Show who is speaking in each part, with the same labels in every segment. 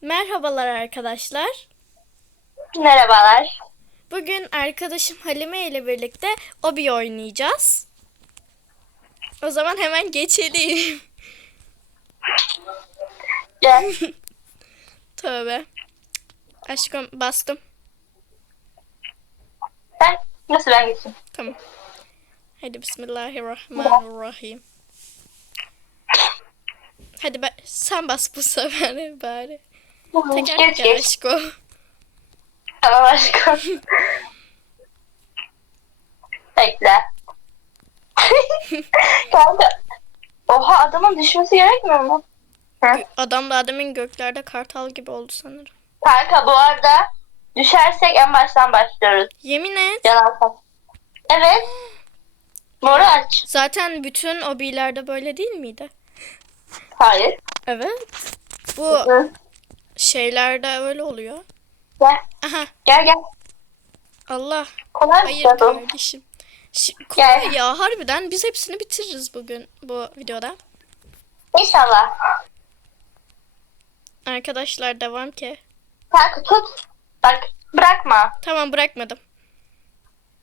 Speaker 1: Merhabalar arkadaşlar.
Speaker 2: Merhabalar.
Speaker 1: Bugün arkadaşım Halime ile birlikte Obi oynayacağız. O zaman hemen geçelim.
Speaker 2: Gel.
Speaker 1: Tövbe. Aşkım bastım.
Speaker 2: Sen nasıl ben geçeyim?
Speaker 1: Tamam. Hadi bismillahirrahmanirrahim. Hadi ben, sen bas bu sefer bari. Teker teker
Speaker 2: geç. Tamam aşkım. Bekle. Kanka. Oha adamın düşmesi gerekmiyor mu?
Speaker 1: Adam da adamın göklerde kartal gibi oldu sanırım.
Speaker 2: Kanka bu arada düşersek en baştan başlıyoruz.
Speaker 1: Yemin et.
Speaker 2: Can alsak. Evet. Moru aç.
Speaker 1: Zaten bütün obilerde böyle değil miydi?
Speaker 2: Hayır.
Speaker 1: Evet. Bu
Speaker 2: Hı.
Speaker 1: Şeylerde öyle oluyor.
Speaker 2: Gel.
Speaker 1: Aha
Speaker 2: Gel gel.
Speaker 1: Allah.
Speaker 2: Kolay
Speaker 1: Hayır
Speaker 2: mı
Speaker 1: kardeşim. Şi- kolay
Speaker 2: Gel.
Speaker 1: ya harbiden biz hepsini bitiririz bugün bu videoda.
Speaker 2: İnşallah.
Speaker 1: Arkadaşlar devam ki.
Speaker 2: Kanka tut. Bak bırakma.
Speaker 1: Tamam bırakmadım.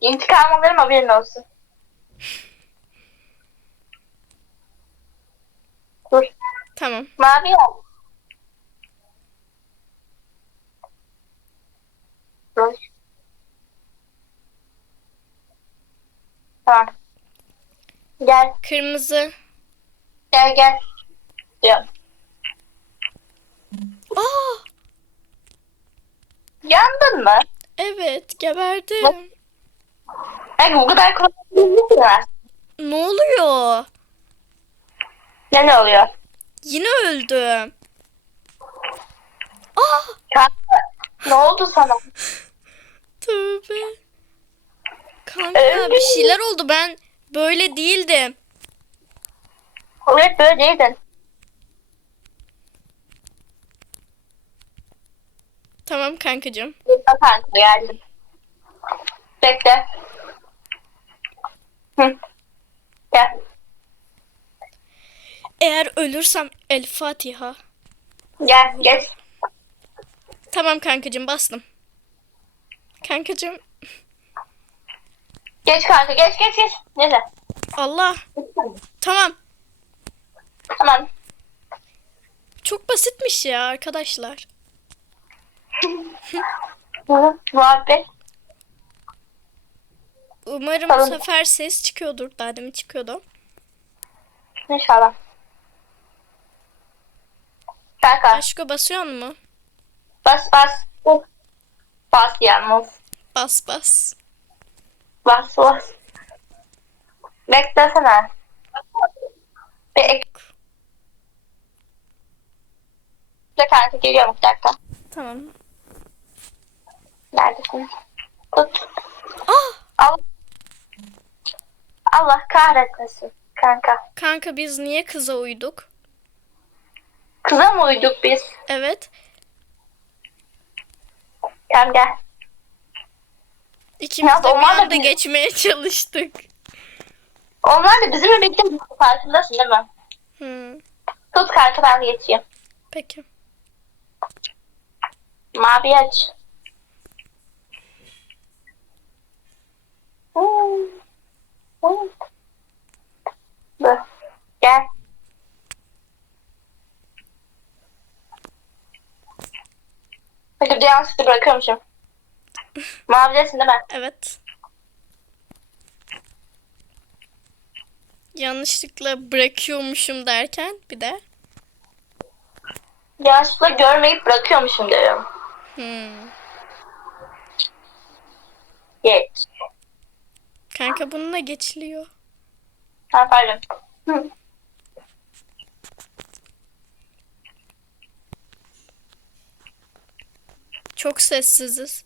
Speaker 2: İntikam alırım haberin olsun. Dur.
Speaker 1: Tamam.
Speaker 2: Mavi al. Dur. Tamam. Gel,
Speaker 1: Kırmızı.
Speaker 2: gel, gel. Diyorum.
Speaker 1: Aa
Speaker 2: Yandın mı?
Speaker 1: evet geberdim.
Speaker 2: Ay bu kadar kolay değil mi?
Speaker 1: Ne oluyor?
Speaker 2: Ne ne oluyor?
Speaker 1: Yine öldüm. Aa
Speaker 2: Kanka, ne oldu sana?
Speaker 1: tövbe. Kanka
Speaker 2: Öldüm.
Speaker 1: bir şeyler oldu ben böyle değildim.
Speaker 2: Evet böyle değildin.
Speaker 1: Tamam kankacığım.
Speaker 2: Kanka geldim. Bekle. Hı. Gel.
Speaker 1: Eğer ölürsem El Fatiha.
Speaker 2: Gel geç.
Speaker 1: Tamam kankacığım bastım. Kankacığım
Speaker 2: Geç kanka geç geç geç. Neyse.
Speaker 1: Allah. Tamam.
Speaker 2: Tamam.
Speaker 1: Çok basitmiş ya arkadaşlar.
Speaker 2: Muhabbet.
Speaker 1: Umarım
Speaker 2: Tamam.
Speaker 1: bu sefer ses çıkıyordur. Daha demin çıkıyordu.
Speaker 2: İnşallah. Kanka
Speaker 1: Aşko basıyor mu?
Speaker 2: bas bas. Bas yalnız.
Speaker 1: Bas bas.
Speaker 2: Bas bas. Beklesene. Bir ek... Bir kanka geliyorum bir dakika.
Speaker 1: Tamam.
Speaker 2: Neredesin? Tut.
Speaker 1: Ah!
Speaker 2: Al. Allah kahretmesin kanka.
Speaker 1: Kanka biz niye kıza uyduk?
Speaker 2: Kıza mı uyduk biz?
Speaker 1: Evet.
Speaker 2: Gel gel.
Speaker 1: İkimiz
Speaker 2: Ya
Speaker 1: de bir anda geçmeye çalıştık.
Speaker 2: Onlar da bizimle birlikte farkındasın değil mi?
Speaker 1: Hmm.
Speaker 2: Tut kanka ben geçeyim.
Speaker 1: Peki.
Speaker 2: Mavi aç. Hmm. Hmm. Dur. Gel. Peki de yanlışlıkla bırakıyormuşum. Mavidesin değil mi?
Speaker 1: Evet. Yanlışlıkla bırakıyormuşum derken bir de.
Speaker 2: Yanlışlıkla görmeyip bırakıyormuşum diyorum.
Speaker 1: Hmm.
Speaker 2: Geç.
Speaker 1: Kanka bununla geçiliyor.
Speaker 2: Ha pardon. Hı.
Speaker 1: Çok sessiziz.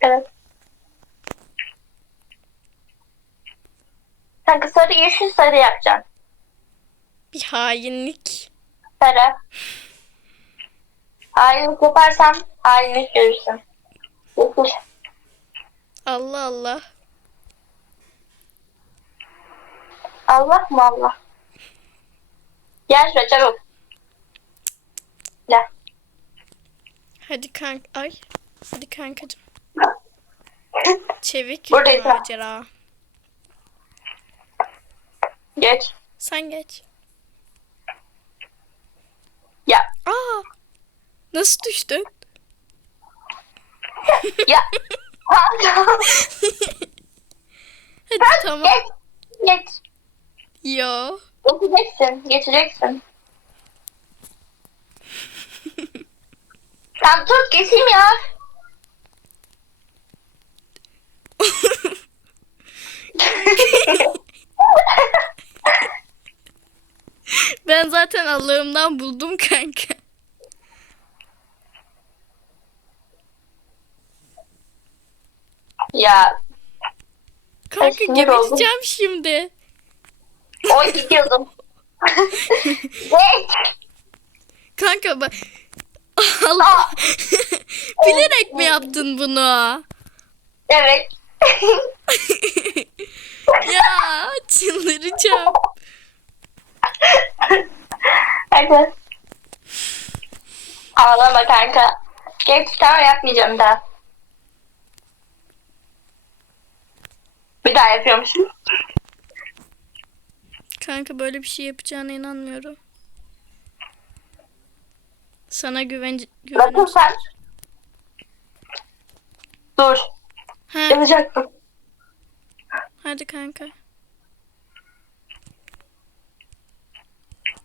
Speaker 2: Evet. Kanka sarı yeşil sarı yapacaksın.
Speaker 1: Bir hainlik.
Speaker 2: Sarı. Hainlik yaparsan hainlik görürsün. Yeşil.
Speaker 1: Allah Allah.
Speaker 2: Allah mı Allah? Gel şuraya çabuk. Gel.
Speaker 1: Hadi kank ay. Hadi kankacığım. Çevik
Speaker 2: Buradayım.
Speaker 1: macera.
Speaker 2: Geç.
Speaker 1: Sen geç.
Speaker 2: Ya.
Speaker 1: Aa! Nasıl düştün?
Speaker 2: Ya. Kanka.
Speaker 1: Hadi tamam.
Speaker 2: Geç. Geç.
Speaker 1: Yo.
Speaker 2: Geçeceksin. Geçeceksin. Tamam tut geçeyim ya.
Speaker 1: Ben zaten Allah'ımdan buldum kanka.
Speaker 2: ya.
Speaker 1: Kanka
Speaker 2: sinir oldum.
Speaker 1: şimdi.
Speaker 2: Oy gidiyordum.
Speaker 1: Kanka bak. Allah. Bilerek mi yaptın bunu?
Speaker 2: Evet.
Speaker 1: ya çıldıracağım.
Speaker 2: Hadi. Ağlama kanka. Geç tamam yapmayacağım daha. Bir daha yapıyormuşum.
Speaker 1: Kanka böyle bir şey yapacağına inanmıyorum. Sana güven
Speaker 2: Bakın
Speaker 1: güveniyorum.
Speaker 2: sen. Dur.
Speaker 1: Ha,
Speaker 2: Yanacaktım.
Speaker 1: hadi kanka.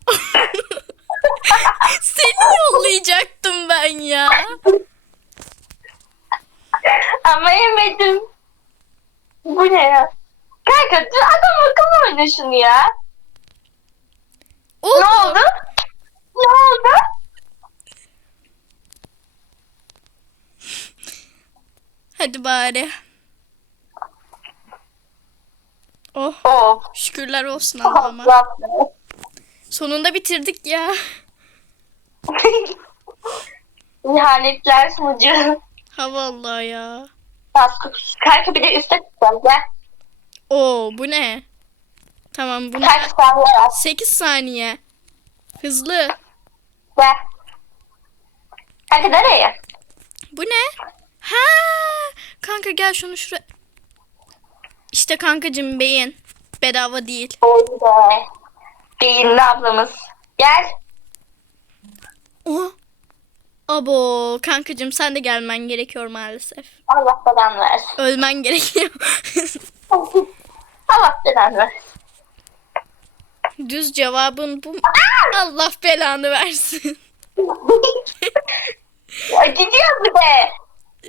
Speaker 1: Seni yollayacaktım ben ya.
Speaker 2: Ama yemedim. Bu ne ya? Kanka adam akıllı oyna şunu ya. Ne oldu? Ne oldu?
Speaker 1: Hadi bari. Oh
Speaker 2: Oh.
Speaker 1: şükürler olsun Allah'ıma. Sonunda bitirdik ya.
Speaker 2: İhanetler sonucu.
Speaker 1: Ha vallahi ya.
Speaker 2: Kanka bir de üstte tutacağım. Gel.
Speaker 1: Oo bu ne? Tamam bunu
Speaker 2: Kaç saniye var?
Speaker 1: 8 saniye. Hızlı.
Speaker 2: Gel. Kanka nereye?
Speaker 1: Bu ne? Ha! Kanka gel şunu şuraya. İşte kankacım beyin. Bedava değil.
Speaker 2: Be. Beyinli ablamız. Gel.
Speaker 1: Oh. Abo kankacım sen de gelmen gerekiyor maalesef.
Speaker 2: Allah belanı versin.
Speaker 1: Ölmen gerekiyor.
Speaker 2: Allah belanı versin.
Speaker 1: Düz cevabın bu. Allah belanı versin.
Speaker 2: Gidiyor bir de.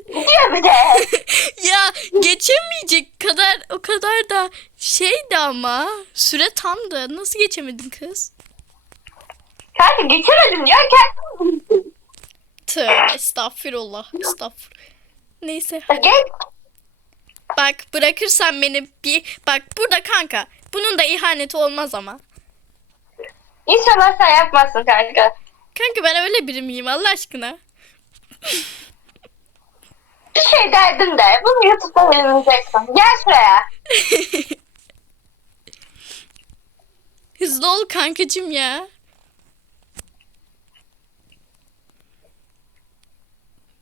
Speaker 2: Gidiyor bir de.
Speaker 1: ya geçemeyecek kadar o kadar da şeydi ama süre tamdı. Nasıl geçemedin kız?
Speaker 2: Kanka geçemedim ya. Kendim.
Speaker 1: Tövbe estağfirullah. Estağfurullah. Neyse.
Speaker 2: Geç.
Speaker 1: Bak bırakırsan beni bir bak burada kanka. Bunun da ihaneti olmaz ama.
Speaker 2: İnşallah sen yapmazsın kanka.
Speaker 1: Kanka ben öyle biri miyim Allah aşkına?
Speaker 2: Bir şey derdim de bunu YouTube'da yayınlayacaksın. Gel şuraya.
Speaker 1: Hızlı ol kankacım ya.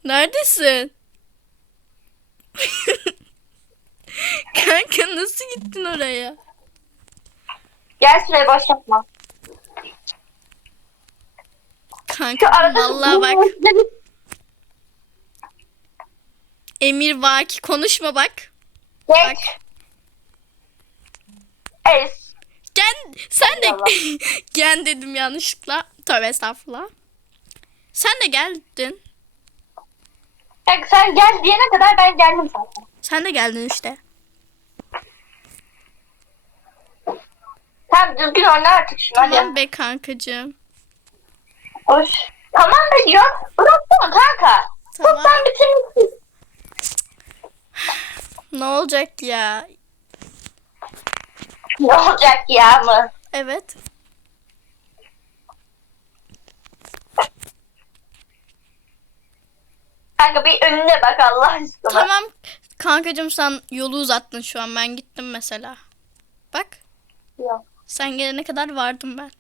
Speaker 1: Neredesin? Kanka nasıl gittin oraya?
Speaker 2: Gel şuraya boş yapma. Şu
Speaker 1: Kanka
Speaker 2: arada
Speaker 1: vallahi bak Emir Vaki konuşma bak. Bak.
Speaker 2: Es.
Speaker 1: Gen sen de gen dedim yanlışlıkla. Tövbe estağfurullah. Sen de geldin.
Speaker 2: Kanka sen gel diyene kadar ben geldim zaten.
Speaker 1: Sen de geldin işte.
Speaker 2: Tamam düzgün oyna artık şunu
Speaker 1: Tamam
Speaker 2: hadi.
Speaker 1: be kankacığım.
Speaker 2: Hoş. Tamam da diyor. Bıraksana kanka.
Speaker 1: Tamam.
Speaker 2: Sen bitirmişsin.
Speaker 1: Ne olacak ya?
Speaker 2: Ne olacak ya mı?
Speaker 1: Evet.
Speaker 2: Kanka bir önüne bak Allah aşkına.
Speaker 1: Tamam. Kankacığım sen yolu uzattın şu an. Ben gittim mesela. Bak.
Speaker 2: Yok.
Speaker 1: Sen gelene kadar vardım ben.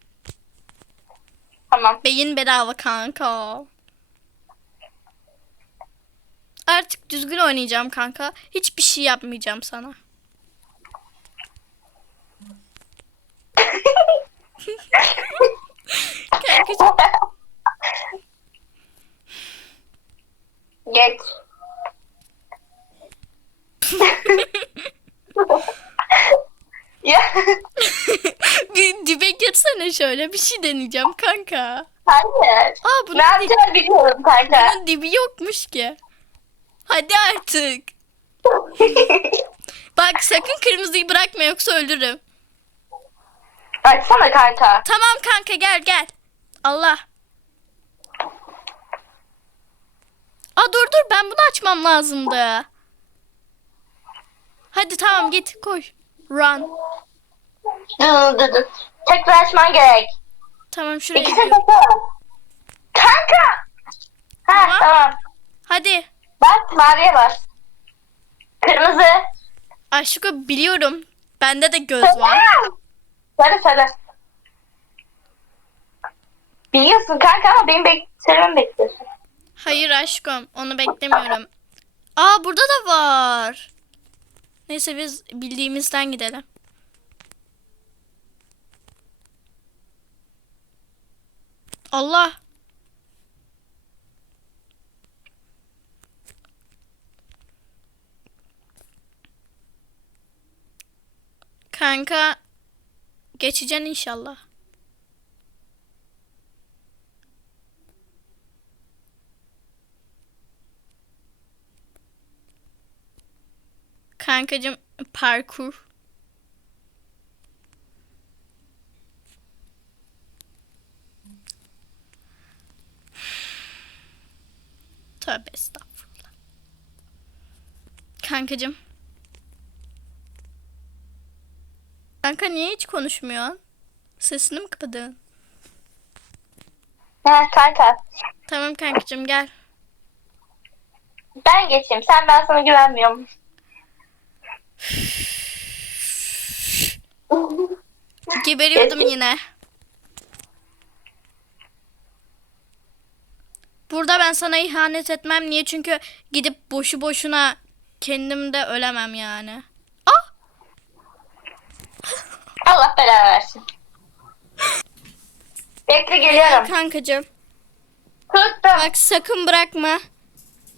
Speaker 2: Tamam. Tamam.
Speaker 1: Beyin bedava kanka. Artık düzgün oynayacağım kanka. Hiçbir şey yapmayacağım sana. Kanka
Speaker 2: Geç. ya.
Speaker 1: bir dibe girsene şöyle bir şey deneyeceğim kanka.
Speaker 2: Hayır.
Speaker 1: Aa bunun,
Speaker 2: Ne yapacağını biliyorum kanka.
Speaker 1: bunun dibi yokmuş ki. Hadi artık. Bak sakın kırmızıyı bırakma yoksa öldürürüm.
Speaker 2: Açsana kanka.
Speaker 1: Tamam kanka gel gel. Allah. Aa dur dur ben bunu açmam lazımdı. Hadi tamam git koy. Run.
Speaker 2: Dur dur dur. Tekrar açman gerek.
Speaker 1: Tamam şuraya gidiyorum.
Speaker 2: tekrar. Kanka. Ha
Speaker 1: Tamam.
Speaker 2: tamam.
Speaker 1: Hadi.
Speaker 2: Bak maviye bas. Kırmızı.
Speaker 1: Aşkı biliyorum. Bende de göz var.
Speaker 2: Sarı sarı. Biliyorsun kanka ama benim bek sarımı bekliyorsun.
Speaker 1: Hayır aşkım onu beklemiyorum. Aa burada da var. Neyse biz bildiğimizden gidelim. Allah. Kanka geçeceksin inşallah. Kankacım parkur. Tövbe estağfurullah. Kankacım. Kanka niye hiç konuşmuyorsun? Sesini mi kapadın?
Speaker 2: Ha kanka.
Speaker 1: Tamam kankacım gel.
Speaker 2: Ben geçeyim. Sen ben sana güvenmiyorum.
Speaker 1: Geberiyordum yine. Burada ben sana ihanet etmem. Niye? Çünkü gidip boşu boşuna kendim de ölemem yani. Ah!
Speaker 2: Allah belanı versin. Bekle geliyorum.
Speaker 1: Kankacığım.
Speaker 2: Tuttum.
Speaker 1: Bak sakın bırakma.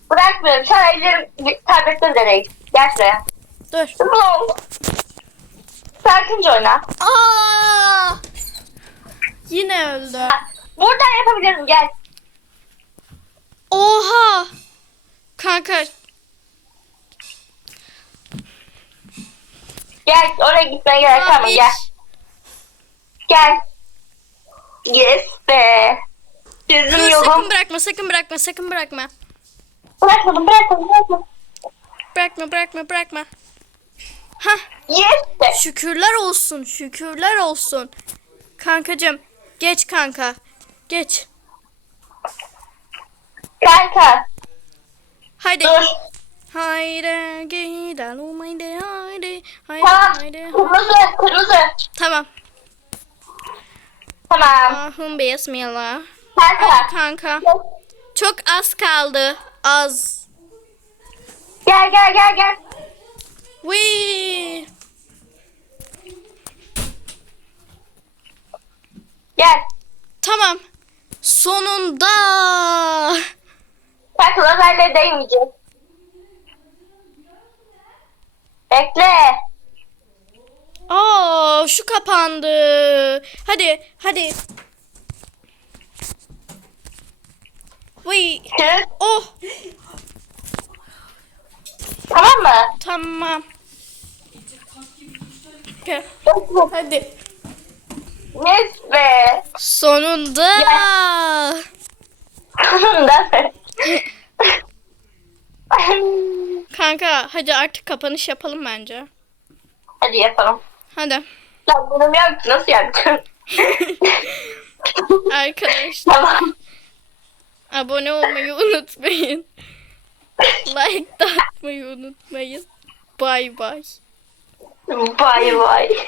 Speaker 2: Bırakmıyorum. An ellerim tabletten de değil. Gel şuraya.
Speaker 1: Dur.
Speaker 2: Sıfır Sakince oyna.
Speaker 1: Aa! Yine öldü.
Speaker 2: Buradan yapabilirim. Gel.
Speaker 1: Oha! Kanka
Speaker 2: Gel. Oraya gitmeye gerek kalmadı. Gel. Gel. Yes be. Çözüm
Speaker 1: Dur,
Speaker 2: yolum.
Speaker 1: sakın bırakma, sakın bırakma, sakın bırakma.
Speaker 2: Bırakmadım, bırakmadım, bırakmadım.
Speaker 1: Bırakma, bırakma, bırakma. Hah,
Speaker 2: Yes be.
Speaker 1: şükürler olsun, şükürler olsun. Kankacığım, geç kanka. Geç.
Speaker 2: Kanka.
Speaker 1: Haydi.
Speaker 2: Dur.
Speaker 1: Haydi gidelim haydi. Haydi
Speaker 2: Tamam.
Speaker 1: haydi.
Speaker 2: Kırmızı, kırmızı.
Speaker 1: Tamam.
Speaker 2: Tamam.
Speaker 1: Ahım besmillah.
Speaker 2: Kanka.
Speaker 1: Hadi kanka. Çok az kaldı. Az.
Speaker 2: Gel, gel, gel, gel.
Speaker 1: Wee.
Speaker 2: Gel.
Speaker 1: Tamam. Sonunda.
Speaker 2: Kanka lazerle değmeyeceğiz. Bekle.
Speaker 1: Aa, şu kapandı. Hadi, hadi. Wee.
Speaker 2: Çık.
Speaker 1: Oh,
Speaker 2: Tamam mı?
Speaker 1: tamam. Hadi.
Speaker 2: Yes be.
Speaker 1: Sonunda.
Speaker 2: Sonunda.
Speaker 1: Kanka, hadi artık kapanış yapalım bence.
Speaker 2: Hadi yapalım.
Speaker 1: Hadi.
Speaker 2: Lan bunu yaktın. Nasıl yaktın?
Speaker 1: Arkadaşlar,
Speaker 2: tamam.
Speaker 1: abone olmayı unutmayın. Like da atmayı unutmayın. Bay bay.
Speaker 2: Bay bay.